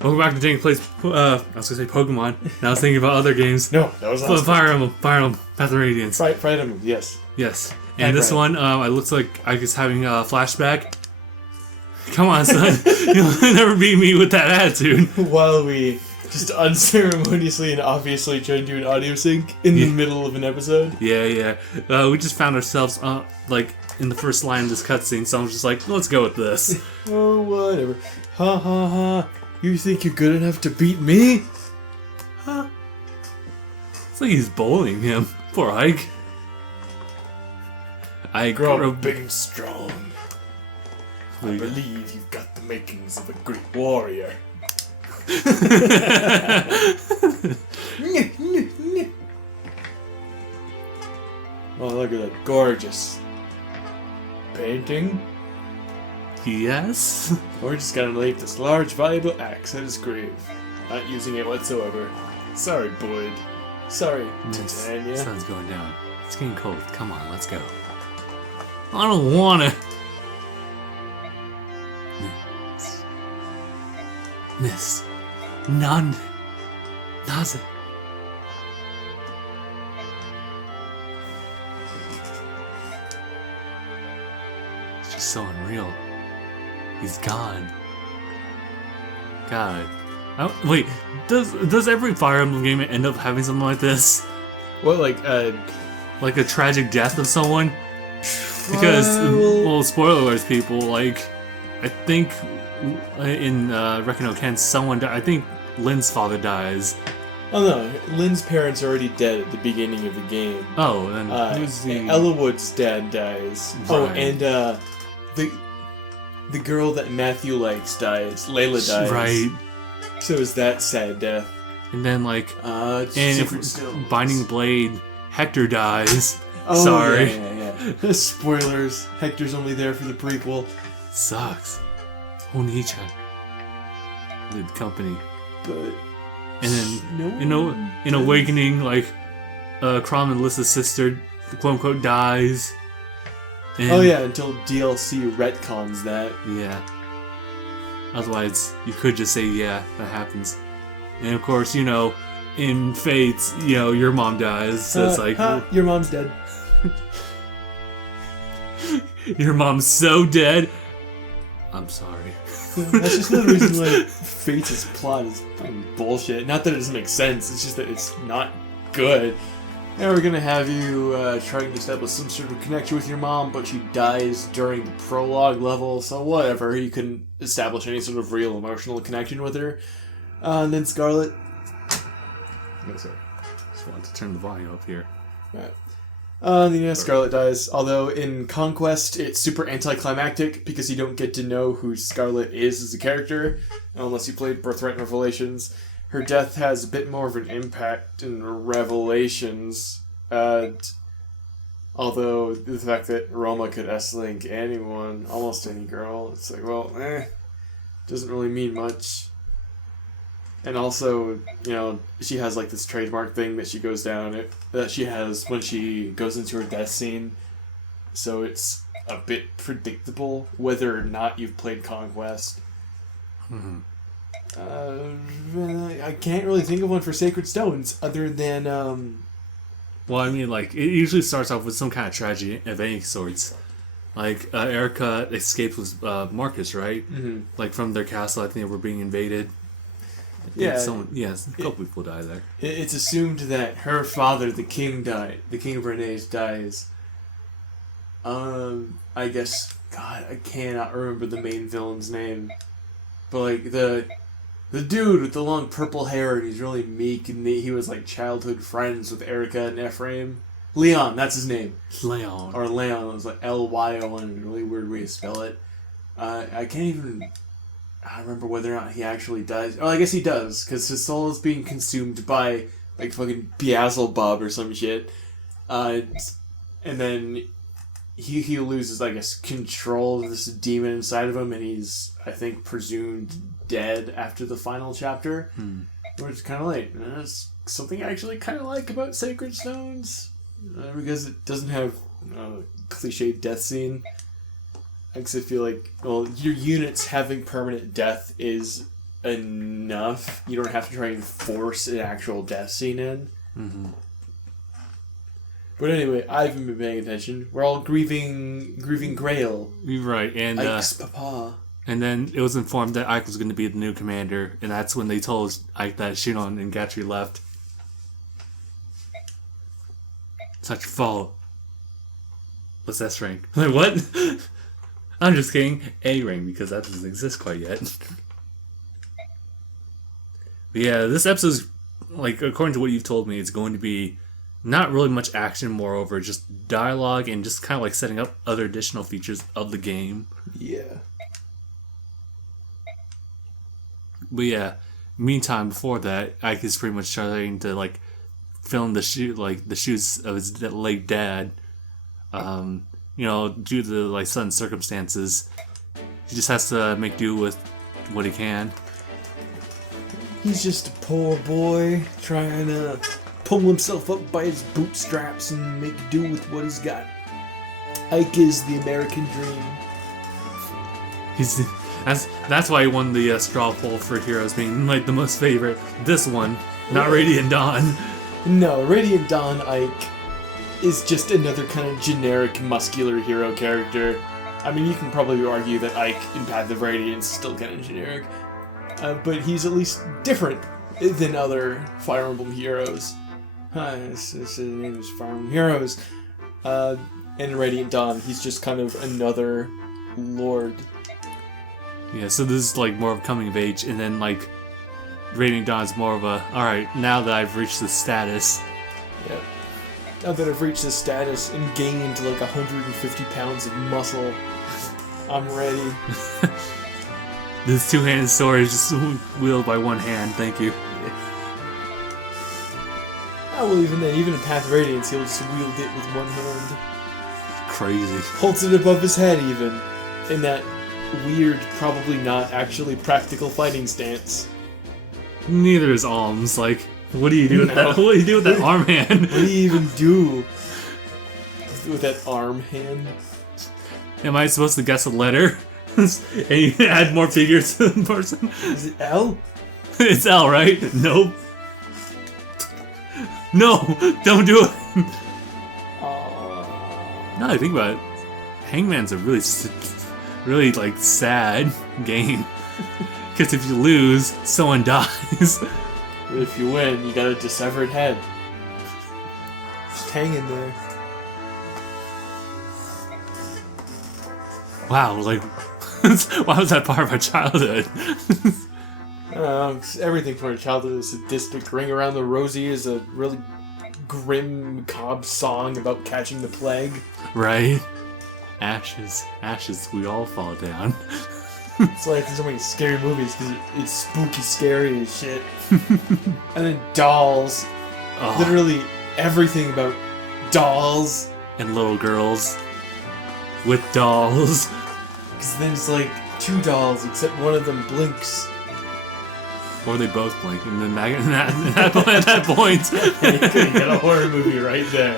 Welcome back to DangIT Plays, I was gonna say Pokemon. Now I was thinking about other games. No, that was awesome. Fire Emblem, Path of Radiance. Fire Emblem, yes. Yes. And this one, it looks like I was having a flashback. Come on, son. You'll never beat me with that attitude. While we just unceremoniously and obviously try to do an audio sync in the middle of an episode. Yeah. We just found ourselves, like, in the first line of this cutscene, so I was just like, let's go with this. Oh, whatever. Ha ha ha. You think you're good enough to beat me? Huh? It's like he's bullying him. Poor Ike. I grow up big and strong. I believe you've got the makings of a great warrior. Oh, look at that gorgeous painting. Yes? We're just gonna leave this large, valuable axe at his grave. Not using it whatsoever. Sorry, Boyd. Sorry, Titania. The sun's going down. It's getting cold. Come on, let's go. I don't wanna. Miss. None. Naze. It's just so unreal. He's gone. God. Wait, does every Fire Emblem game end up having something like this? What, like a tragic death of someone? Because, well, spoiler alerts, people, like, I think in Reckon no Ken, someone I think Lynn's father dies. Oh no, Lynn's parents are already dead at the beginning of the game. Oh, then who's the... Ellawood's dad dies. Right. Oh, and the girl that Matthew likes dies. Layla dies. Right. So is that sad death. And then, like, and Binding Blade, Hector dies. Oh, sorry. Yeah. Spoilers. Hector's only there for the prequel. Sucks. Onicha. Lead company. But... And then, in Awakening, like, Chrom and Lissa's sister, quote-unquote, dies. And, until DLC retcons that. Yeah. Otherwise, you could just say, yeah, that happens. And of course, in Fates, your mom dies, so it's like... your mom's dead. Your mom's so dead. I'm sorry. That's just another reason why Fates' plot is fucking bullshit. Not that it doesn't make sense, it's just that it's not good. Now we're gonna have you trying to establish some sort of connection with your mom, but she dies during the prologue level, so whatever, you couldn't establish any sort of real emotional connection with her. And then Scarlet... No, sorry. Just wanted to turn the volume up here. Alright. Scarlet dies, although in Conquest it's super anticlimactic because you don't get to know who Scarlet is as a character, unless you played Birthright and Revelations. Her death has a bit more of an impact in Revelations, although the fact that Roma could S-Link anyone, almost any girl, it's like, well, doesn't really mean much. And also, she has like this trademark thing that she goes down, that she has when she goes into her death scene, so it's a bit predictable whether or not you've played Conquest. Mm-hmm. I can't really think of one for Sacred Stones other than Well, I mean, like, it usually starts off with some kind of tragedy of any sorts. Like, Erica escaped with Marcus, right? Mm-hmm. Like, from their castle, I think they were being invaded. Yeah. A couple people die there. It's assumed that her father, the king, died. The king of Renee's dies. I guess, God, I cannot remember the main villain's name. But, like, the dude with the long purple hair, and he's really meek, and he was, like, childhood friends with Erica and Ephraim. Leon, that's his name. Leon. Or Leon, it was like Lyon, a really weird way to spell it. I can't even... I don't remember whether or not he actually dies. Oh, I guess he does, because his soul is being consumed by, like, fucking Beelzebub or some shit. And then he loses, I guess, control of this demon inside of him, and he's, I think, presumed dead after the final chapter. Which is kind of late. And that's something I actually kind of like about Sacred Stones, because it doesn't have a cliched death scene. Because I feel like, well, your units having permanent death is enough. You don't have to try and force an actual death scene in. Mm-hmm. But anyway, I haven't been paying attention. We're all grieving Grail. Right, and Ike's papa. And then it was informed that Ike was going to be the new commander, and that's when they told Ike that Shinon and Gatry left. It's not your fault. What's S rank? Like, what? I'm just kidding. A rank, because that doesn't exist quite yet. But yeah, this episode's, like, according to what you've told me, it's going to be not really much action, moreover, just dialogue and just kind of like setting up other additional features of the game. Yeah. But yeah, meantime, before that, Ike is pretty much starting to like film the shoes of his late dad. You know, due to like sudden circumstances, he just has to make do with what he can. He's just a poor boy trying to pull himself up by his bootstraps and make do with what he's got. Ike is the American dream. That's why he won the straw poll for heroes being like the most favorite. This one, not Radiant Dawn. No, Radiant Dawn Ike is just another kind of generic muscular hero character. I mean, you can probably argue that Ike in Path of Radiance is still kind of generic. But he's at least different than other Fire Emblem heroes. His name is Fire Emblem Heroes. In Radiant Dawn, he's just kind of another lord. Yeah, so this is like more of coming of age, and then like Radiant Dawn's more of a, alright, now that I've reached this status. Yeah. Now that I've reached this status and gained like 150 pounds of muscle, I'm ready. This two-handed sword is just wielded by one hand, thank you. Oh, well, even then, even in Path of Radiance, he'll just wield it with one hand. Crazy. Holds it above his head, even. In that weird, probably not actually practical fighting stance. Neither is Alms. Like, what do you do with that? What do you do with that arm hand? What do you even do with that arm hand? Am I supposed to guess a letter? And you add more figures to the person? Is it L? It's L, right? Nope. No! Don't do it! Now that I think about it, Hangman's a really like sad game. Because if you lose, someone dies. But if you win, you got a dissevered head. Just hanging there. Wow, like, why was that part of our childhood? Everything from our childhood is sadistic. Ring Around the Rosie is a really grim, macabre song about catching the plague. Right? Ashes, we all fall down. It's like there's so many scary movies because it's spooky, scary as shit. And then dolls. Oh. Literally everything about dolls. And little girls with dolls. Because then it's like two dolls, except one of them blinks. Or they both blink, and then at that point... You could get a horror movie right there.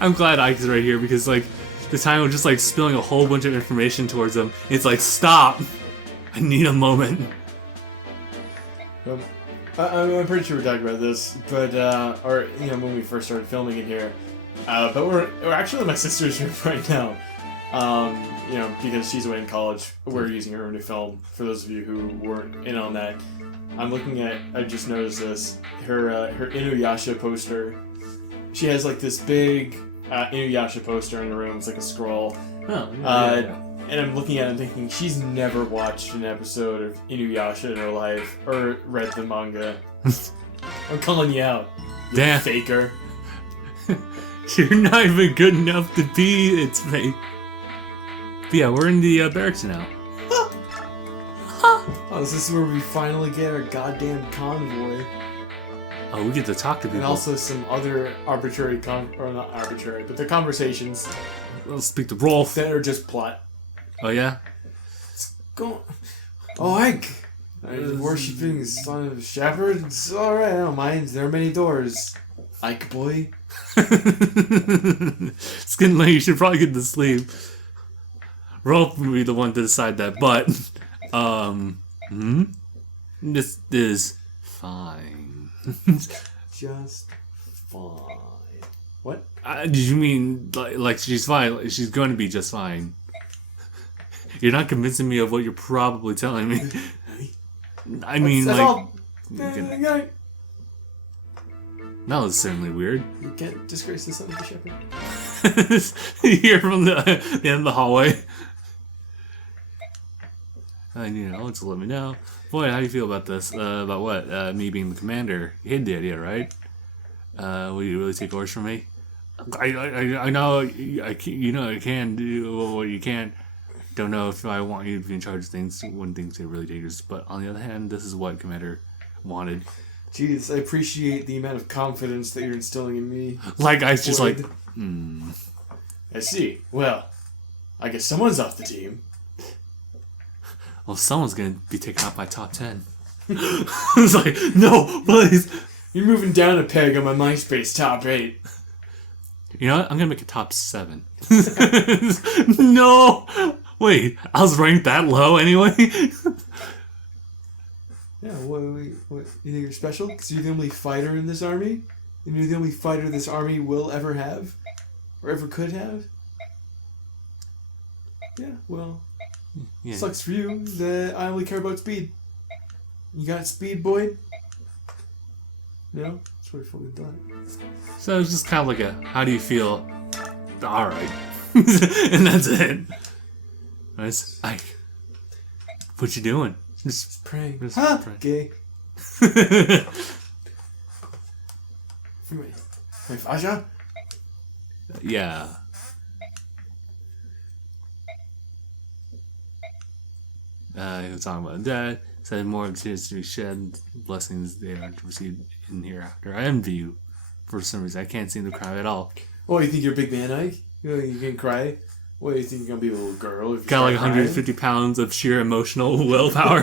I'm glad Ike's right here, because, like, the time of just, like, spilling a whole bunch of information towards him, it's like, stop! I need a moment. I'm pretty sure we talked about this, but, or, you know, when we first started filming it here. But we're actually in my sister's room right now. You know, because she's away in college, we're using her room to film. For those of you who weren't in on that, I'm looking at, I just noticed this, her Inuyasha poster. She has like this big Inuyasha poster in her room, it's like a scroll. Oh, yeah. And I'm looking at it and thinking, she's never watched an episode of Inuyasha in her life, or read the manga. I'm calling you out, you Damn. faker. You're not even good enough to be its fake. But yeah, we're in the barracks now. Oh, is this where we finally get our goddamn convoy? Oh, we get to talk to people. And also some other arbitrary or not arbitrary, but the conversations We'll speak to Rolf. that are just plot. Oh, yeah? Go. Oh, Ike! Are you worshipping the son of a shepherd? It's alright, I don't mind. There are many doors. Ike boy. It's getting late. You should probably get to sleep. Rolf would be the one to decide that, but this is fine. Just fine. What? Did you mean like she's fine? She's going to be just fine. You're not convincing me of what you're probably telling me. I mean, that's like, all. that was certainly weird. You can't disgrace the son of the shepherd. You hear from the end of the hallway. I need to let me know. Boy, how do you feel about this? About what? Me being the commander. You hated the idea, right? Will you really take orders from me? I know I can do what you can. Don't know if I want you to be in charge of things when things get really dangerous. But on the other hand, this is what Commander wanted. Jeez, I appreciate the amount of confidence that you're instilling in me. Like, I was just like, I see. Well, I guess someone's off the team. Well, someone's going to be taken off my top 10. I was like, no, please. You're moving down a peg on my MySpace top 8. You know what? I'm going to make a top 7. No! Wait, I was ranked that low anyway? Yeah, what, you think you're special? Because you're the only fighter in this army? And you're the only fighter this army will ever have? Or ever could have? Yeah, well, sucks for you that I only care about speed. You got speed, boy? No? That's what I fucking thought. So it's just kind of like a, how do you feel? Alright. And that's it. Nice. What you doing? Just praying. Just huh? praying. Gay. Wait, Aja? Yeah. He was talking about that. Said more tears to be shed. Blessings they are to receive in hereafter. I envy you. For some reason, I can't seem to cry at all. Oh, you think you're a big man, Ike? You can cry? What, you think you're gonna be a little girl? If you Got like start 150 pounds of sheer emotional willpower.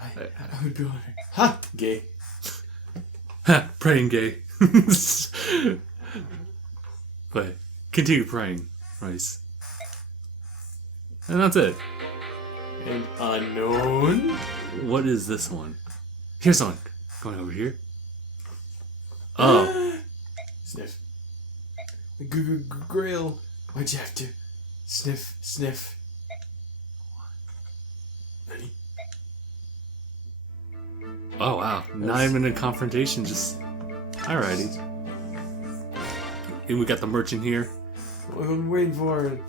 I would be wondering. Ha! Gay. Praying gay. But continue praying, Rice. And that's it. And unknown? What is this one? Here's someone. Going over here. Oh. Sniff. Grail. Why'd you have to sniff? Ready? Oh wow. Not even a confrontation, just alrighty. And we got the merchant here. What I'm waiting for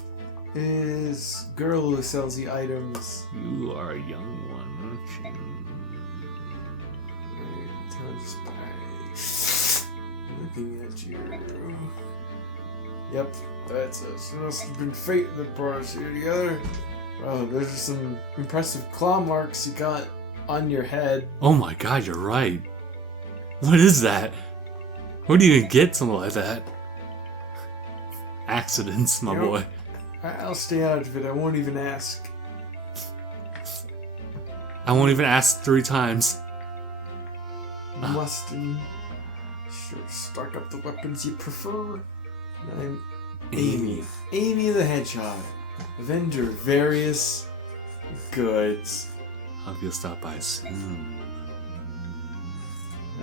is girl who sells the items. You are a young one, aren't you? Looking at you. Yep, that's us. It must have been fate that brought us here together. Oh, those are some impressive claw marks you got on your head. Oh my god, you're right. What is that? Where do you even get something like that? Accidents, my boy. I'll stay out of it. I won't even ask. I won't even ask 3 times. You must sure stock up the weapons you prefer. I'm Amy. Amy the Hedgehog. A vendor of various goods. Hope you'll stop by soon.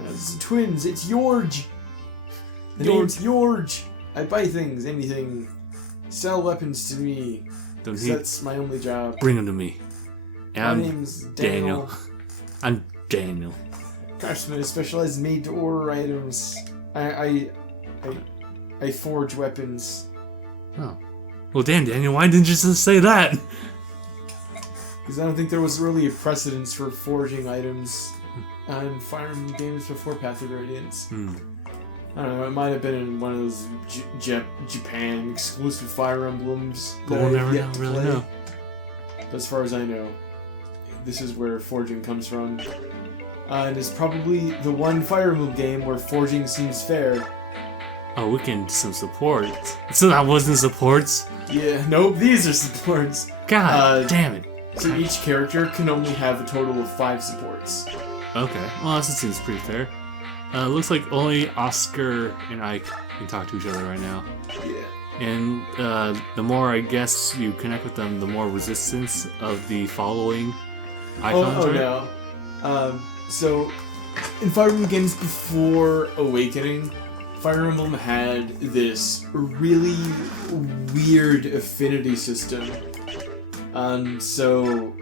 It's the twins. It's Yorge. The name's Yorge. I buy things, anything. Sell weapons to me. That's my only job. Bring them to me. And my name's Daniel. I'm Daniel. Craftsman is specialized in made-to-order items. I forge weapons. Oh. Well, damn, Daniel, why didn't you just say that? Because I don't think there was really a precedence for forging items on Fire Emblem games before Path of Radiance. I don't know, it might have been in one of those Japan exclusive Fire Emblems. But we'll never really know. But as far as I know, this is where forging comes from. And it's probably the one Fire Emblem game where forging seems fair. Oh, we can do some supports. So that wasn't supports? Yeah, nope, these are supports. God damn it. So each character can only have a total of 5 supports. Okay, well, that seems pretty fair. Looks like only Oscar and Ike can talk to each other right now. Yeah. And the more, I guess, you connect with them, the more resistance of the following icons, right? No. So, in Fire Emblem games before Awakening, Fire Emblem had this really weird affinity system. So,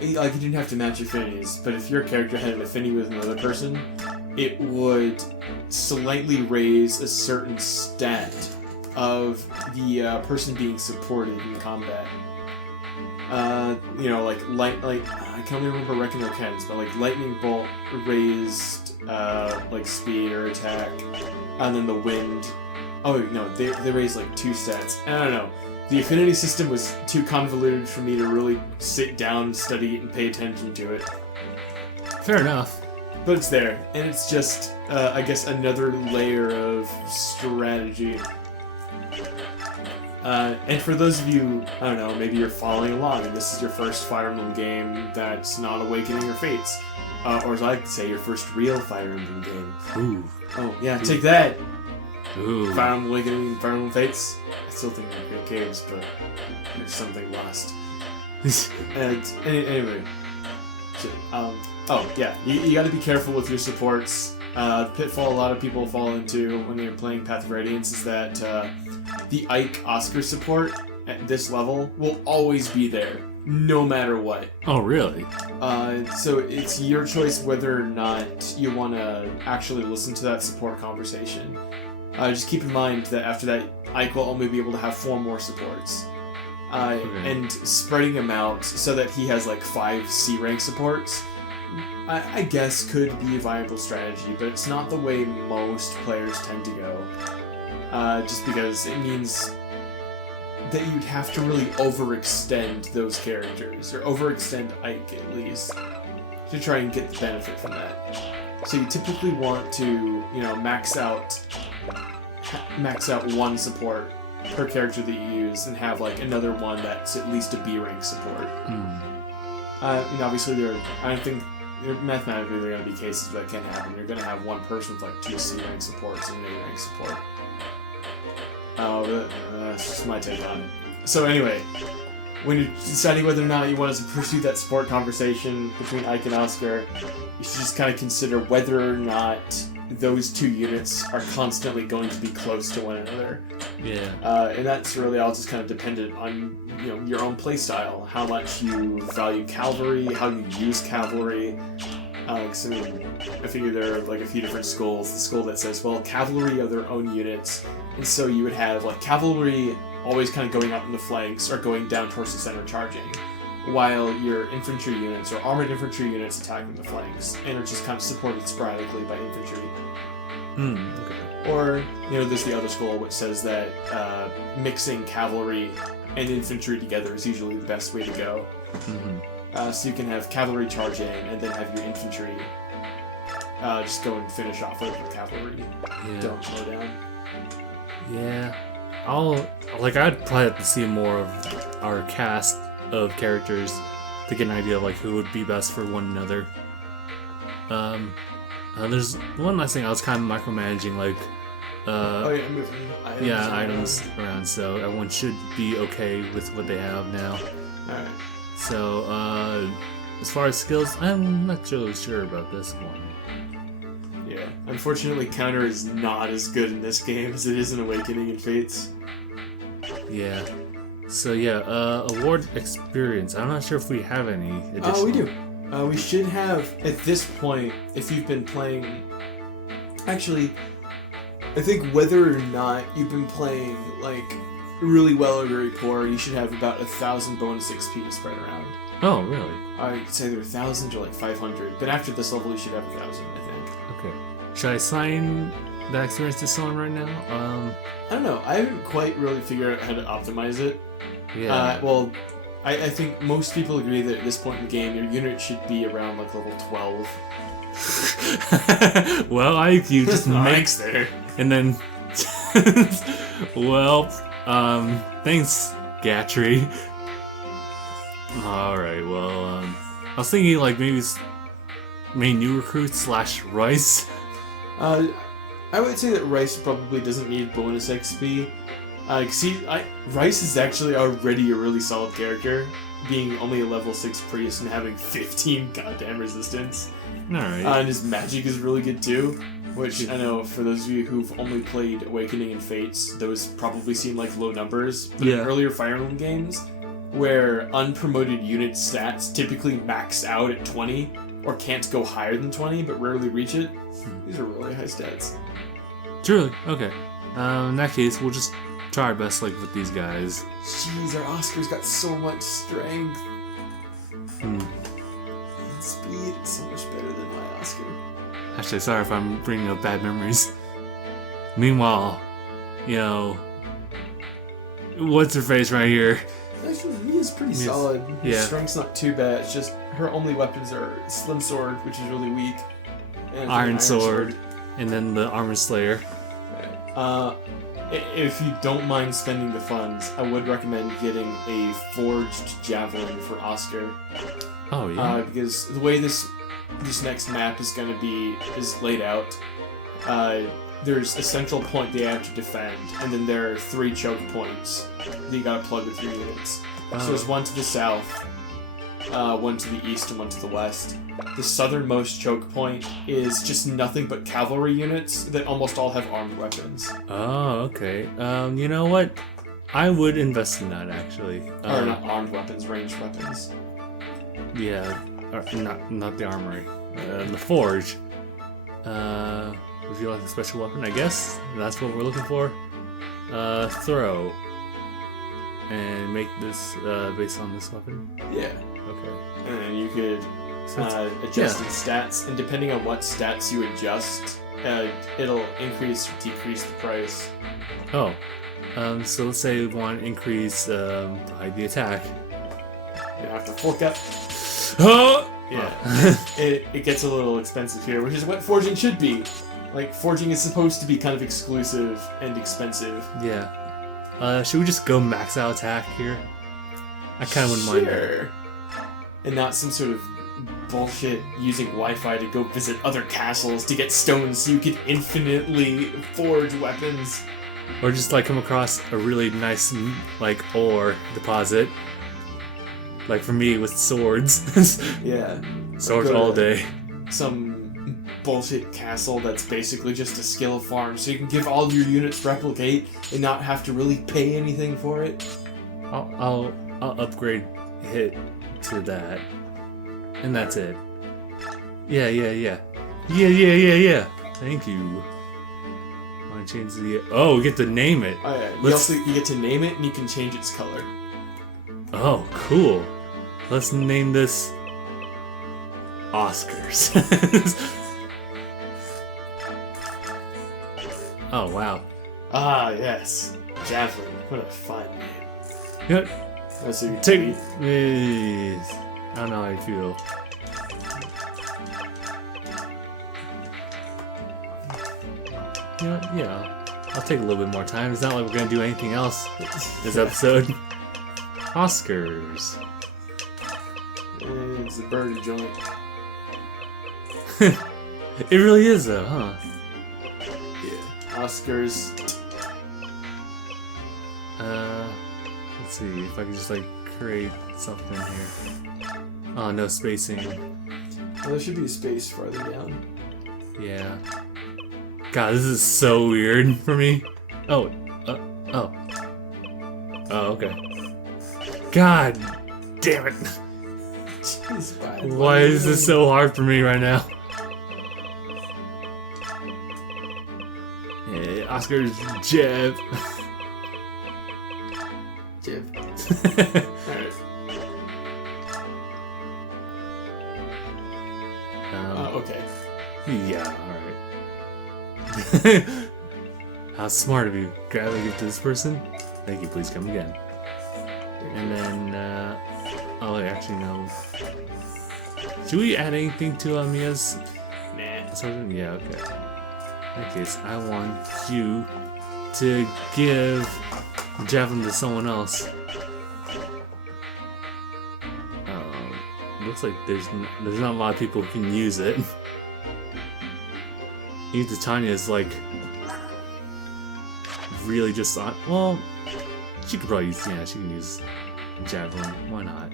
like, you didn't have to match affinities, but if your character had an affinity with another person, it would slightly raise a certain stat of the person being supported in combat. I can't remember Reckoner Ken's, but like Lightning Bolt raised like speed or attack, and then the wind. Oh no, they raised like 2 stats. I don't know. The affinity system was too convoluted for me to really sit down, study it, and pay attention to it. Fair enough. But it's there, and it's just, I guess, another layer of strategy. And for those of you, I don't know, maybe you're following along, and this is your first Fire Emblem game that's not Awakening or Fates. Or as I like to say, your first real Fire Emblem game. Ooh. Oh, yeah, take that! Ooh. Fire Emblem Awakening and Fire Emblem Fates. I still think they're great games, but there's something lost. And anyway, oh yeah, you got to be careful with your supports. The pitfall a lot of people fall into when they're playing Path of Radiance is that the Ike Oscar support at this level will always be there, no matter what. Oh really? So it's your choice whether or not you want to actually listen to that support conversation. Just keep in mind that after that, Ike will only be able to have 4 more supports. And spreading them out so that he has like 5 C rank supports, I guess could be a viable strategy, but it's not the way most players tend to go. Just because it means that you'd have to really overextend those characters, or overextend Ike at least, to try and get the benefit from that. So you typically want to, max out 1 support per character that you use, and have like another one that's at least a B rank support. And obviously, I don't think mathematically there are going to be cases where that can happen. You're going to have one person with like 2 C rank supports and an A rank support. That's just my take on it. So anyway, when you're deciding whether or not you want to pursue that support conversation between Ike and Oscar, you should just kind of consider whether or not those 2 units are constantly going to be close to one another. Yeah. And that's really all just kind of dependent on your own playstyle, how much you value cavalry, how you use cavalry. I figure there are like a few different schools. The school that says, well, cavalry are their own units, and so you would have like cavalry always kind of going out in the flanks or going down towards the center charging, while your infantry units or armored infantry units attacking the flanks and are just kind of supported sporadically by infantry. Okay. Or, there's the other school which says that mixing cavalry and infantry together is usually the best way to go. So you can have cavalry charge in and then have your infantry just go and finish off with the cavalry. Yeah. Don't slow down. Yeah. I'd probably have to see more of our cast of characters to get an idea of like who would be best for one another. There's one last thing I was kind of micromanaging, like moving items around, so everyone should be okay with what they have now. Alright. So as far as skills, I'm not really sure about this one. Yeah, unfortunately counter is not as good in this game as it is in Awakening and Fates. Yeah. So yeah, award experience. I'm not sure if we have any additional. Oh, we do. We should have, at this point, if you've been playing... Actually, I think whether or not you've been playing, like, really well or very poor, you should have about 1,000 bonus XP to spread around. Oh, really? I'd say there are 1,000 or like 500, but after this level you should have 1,000, I think. Okay. Should I assign that experience to someone right now? I don't know. I haven't quite really figured out how to optimize it. Yeah. I think most people agree that at this point in the game, your unit should be around like level 12. Well, you just Mike's there. And then, well, thanks, Gatry. Alright, well, I was thinking like maybe main new recruit slash Rice. I would say that Rice probably doesn't need bonus XP. Rice is actually already a really solid character, being only a level 6 priest and having 15 goddamn resistance. Alright. And his magic is really good too, which I know for those of you who've only played Awakening and Fates, those probably seem like low numbers. But in earlier Fire Emblem games, where unpromoted unit stats typically max out at 20, or can't go higher than 20, but rarely reach it, these are really high stats. Truly? Okay. In that case, we'll just try our best like with these guys. Jeez, our Oscar's got so much strength. And speed is so much better than my Oscar. Actually, sorry if I'm bringing up bad memories. Meanwhile, you know, what's her face right here? Actually, Mia's pretty solid. Her strength's not too bad. It's just her only weapons are Slim Sword, which is really weak, and Iron Sword, and then the Armor Slayer. If you don't mind spending the funds, I would recommend getting a forged javelin for Oscar. Oh yeah. Because the way this next map is going to be laid out, there's a central point they have to defend, and then there are 3 choke points that you gotta plug with your units. So there's one to the south, one to the east, and one to the west. The southernmost choke point is just nothing but cavalry units that almost all have armed weapons. Oh, okay. You know what? I would invest in that actually. Or not armed weapons, ranged weapons. Yeah, or not the armory. The forge. Would you like a special weapon? I guess that's what we're looking for. Throw. And make this based on this weapon. Yeah. Okay. And then you could adjust its stats, and depending on what stats you adjust, it'll increase or decrease the price. Oh. So let's say we want to increase probably the attack. You have to fork up. Oh! Yeah. It gets a little expensive here, which is what forging should be. Like, forging is supposed to be kind of exclusive and expensive. Yeah. Should we just go max out attack here? I kind of wouldn't mind that. And not some sort of bullshit using Wi-Fi to go visit other castles to get stones so you can infinitely forge weapons. Or just like come across a really nice like ore deposit. Like for me with swords. Yeah. Swords all day. Some bullshit castle that's basically just a skill farm, so you can give all your units replicate and not have to really pay anything for it. I'll upgrade hit to that. And that's it. Yeah. Thank you. Want to change the... Oh, we get to name it. Oh yeah, you get to name it and you can change its color. Oh, cool. Let's name this Oscars. Oh, wow. Ah, yes. Javelin. What a fun name. Yep. That's a Take... I don't know how I feel. Yeah. I'll take a little bit more time. It's not like we're gonna do anything else this episode. Oscars. It's a burger joint. It really is though, huh? Yeah. Oscars. Let's see if I can just like create something here. Oh, no spacing. Well, there should be a space farther down. Yeah. God, this is so weird for me. Oh. Oh, okay. God damn it. Jeez, Why is this so hard for me right now? Yeah, Oscar's Jeff. Jeff. Alright. Okay. Yeah, alright. How smart of you. Grab and give to this person. Thank you, please come again. And then, oh, actually, no. Should we add anything to Mia's? Nah. Yeah, okay. In that case, I want you to give the javelin to someone else. Looks like there's not a lot of people who can use it. Use the Tanya is like really just on. Well, she could probably use. Yeah, she can use javelin. Why not?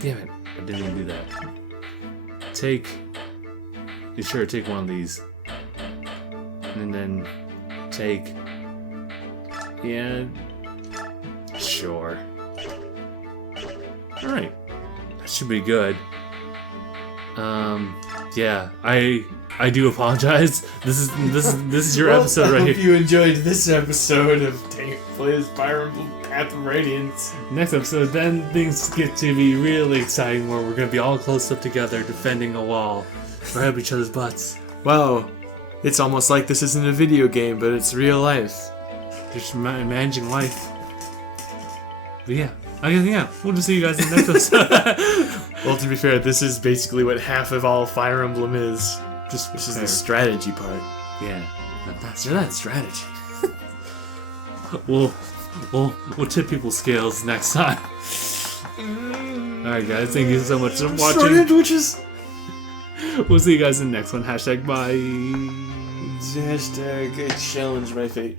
Damn it! I didn't even do that. Take. You sure take one of these, and then take. Yeah. Sure. All right. That should be good. Yeah, I do apologize. This is your episode right I hope here. you enjoyed this episode of Plays Fire Emblem Path of Radiance. Next episode, then things get to be really exciting, where we're gonna be all close up together, defending a wall, right up each other's butts. Wow, it's almost like this isn't a video game, but it's real life. Just managing life. But yeah, I guess yeah, we'll just see you guys in the next episode. Well, to be fair, this is basically what half of all Fire Emblem is. Just This is the strategy part. yeah. Master that strategy. We'll tip people's scales next time. Alright guys, thank you so much for watching. Shortage, which is We'll see you guys in the next one. Hashtag bye. hashtag challenge my fate.